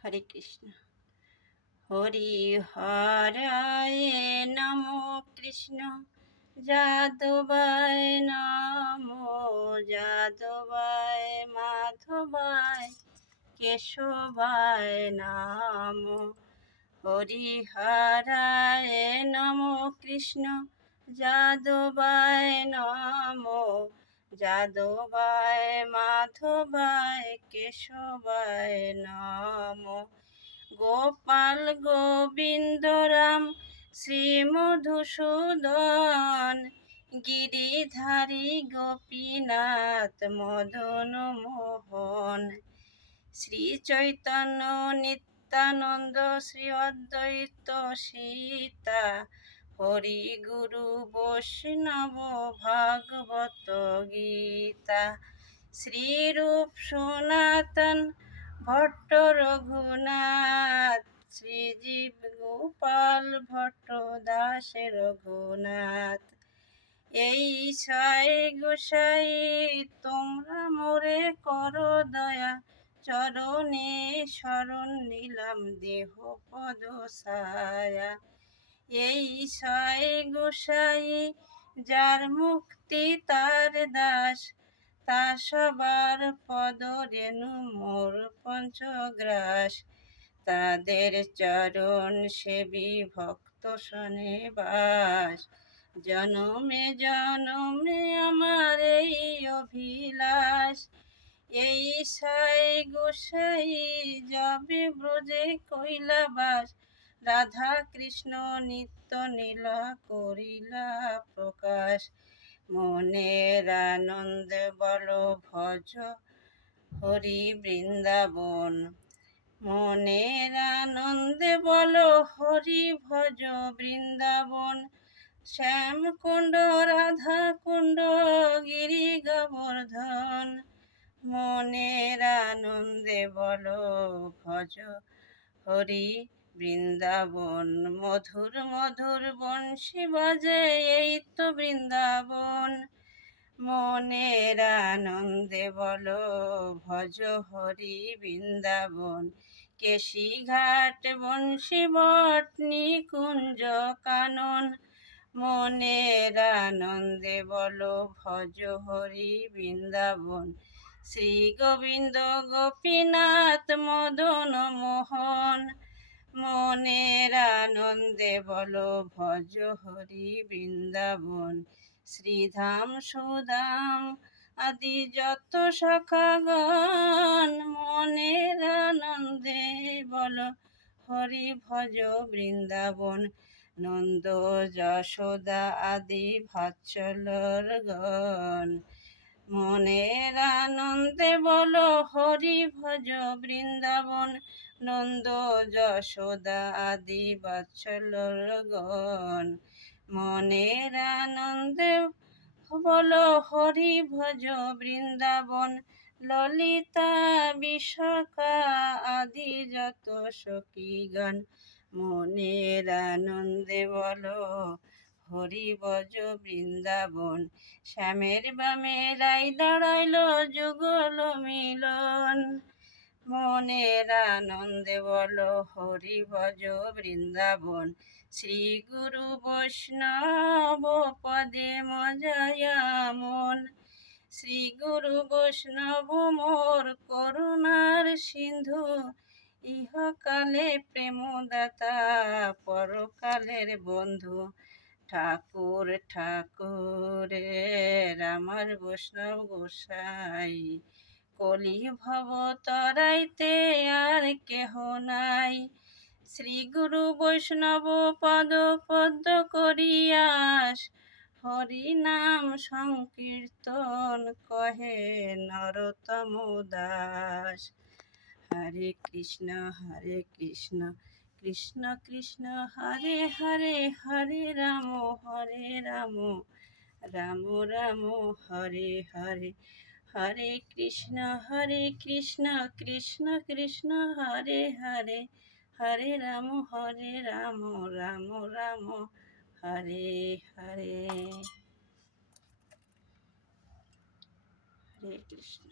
হরে কৃষ্ণ। হরি হরায় নম কৃষ্ণ যাদবায় নম, যাদবায় মাধবায় কেশবায় নম। হরি হরায় নম কৃষ্ণ যাদবায় নম, যাদবায় মাধবায় কেশবায় নম। গোপাল গোবিন্দ রাম শ্রী মধুসূদন, গিরিধারী গোপীনাথ মদন মোহন। শ্রী চৈতন্য নিত্যানন্দ শ্রী অদ্বৈত সীতা, হরি গুরু বৈষ্ণব ভাগবত গীতা। শ্রীরূপ সনাতন ভট্ট রঘুনাথ, শ্রীজীব গোপাল ভট্ট দাস রঘুনাথ। এই ছয় গোসাই তোমরা মোরে করো দয়া, চরণে শরণ নিলাম দেহ পদ ছায়া। এই ছয় গোসাই যার মুক্তি তার দাস, তা সবার পদ রেণু মোর পঞ্চগ্রাস। তাদের চরণ সেবী ভক্ত শনে বাস, জনমে জনমে আমার এই অভিলাষ। এই ছয় গোসাই যবে ব্রজে কৈলাবাস, রাধা কৃষ্ণ নিত্য নীলা করিলা প্রকাশ। মনের আনন্দ বল ভজ হরি বৃন্দাবন, মনের আনন্দে বল হরি ভজ বৃন্দাবন। শ্যামকুণ্ড রাধা কুণ্ড গিরি গোবর্ধন, মনের আনন্দে বল ভজ হরি বৃন্দাবন। মধুর মধুর বংশী বাজে এই তো বৃন্দাবন, মনের আনন্দে বল ভজ হরি বৃন্দাবন। কেশি ঘাট বংশী বট নিকুঞ্জ কানন, মনের আনন্দে বল ভজ হরি বৃন্দাবন। শ্রী গোবিন্দ গোপীনাথ মদন মোহন, মনের আনন্দে বল ভজ হরি বৃন্দাবন। শ্রীধাম সুদাম আদি যত সখাগণ, মনের আনন্দে বল হরি ভজ বৃন্দাবন। নন্দ যশোদা আদি ভাচ্ছলর গণ, মনের আনন্দে বল হরি ভজ বৃন্দাবন। নন্দ যশোদা আদি বাৎসলর গণ, মনের আনন্দে বল হরি ভজ বৃন্দাবন। ললিতা বিশাখা আদি যত সখীগণ, মনের আনন্দে বল হরি ভজ বৃন্দাবন। শ্যামের বামে রাই দাঁড়াইল যুগল মিলন, মনের আনন্দে বল হরি ভজ বৃন্দাবন। শ্রী গুরু বৈষ্ণব পদে মজায়া মন, শ্রী গুরু বৈষ্ণব মোর করুণার সিন্ধু। ইহকালে প্রেমদাতা পরকালের বন্ধু, ঠাকুর ঠাকুরের আমার বৈষ্ণব গোসাই। কলি ভব তরাইতে আর কেহ নাই, শ্রী গুরু বৈষ্ণব পদ পদ্ম করিয়াস। হরি নাম সংকীর্তন কহে নরোত্তম দাস। হরে কৃষ্ণ কৃষ্ণ কৃষ্ণ হরে হরে, হরে রাম রাম রাম হরে হরে। হরে কৃষ্ণ কৃষ্ণ কৃষ্ণ হরে হরে, হরে রাম রাম রাম হরে হরে। হরে কৃষ্ণ।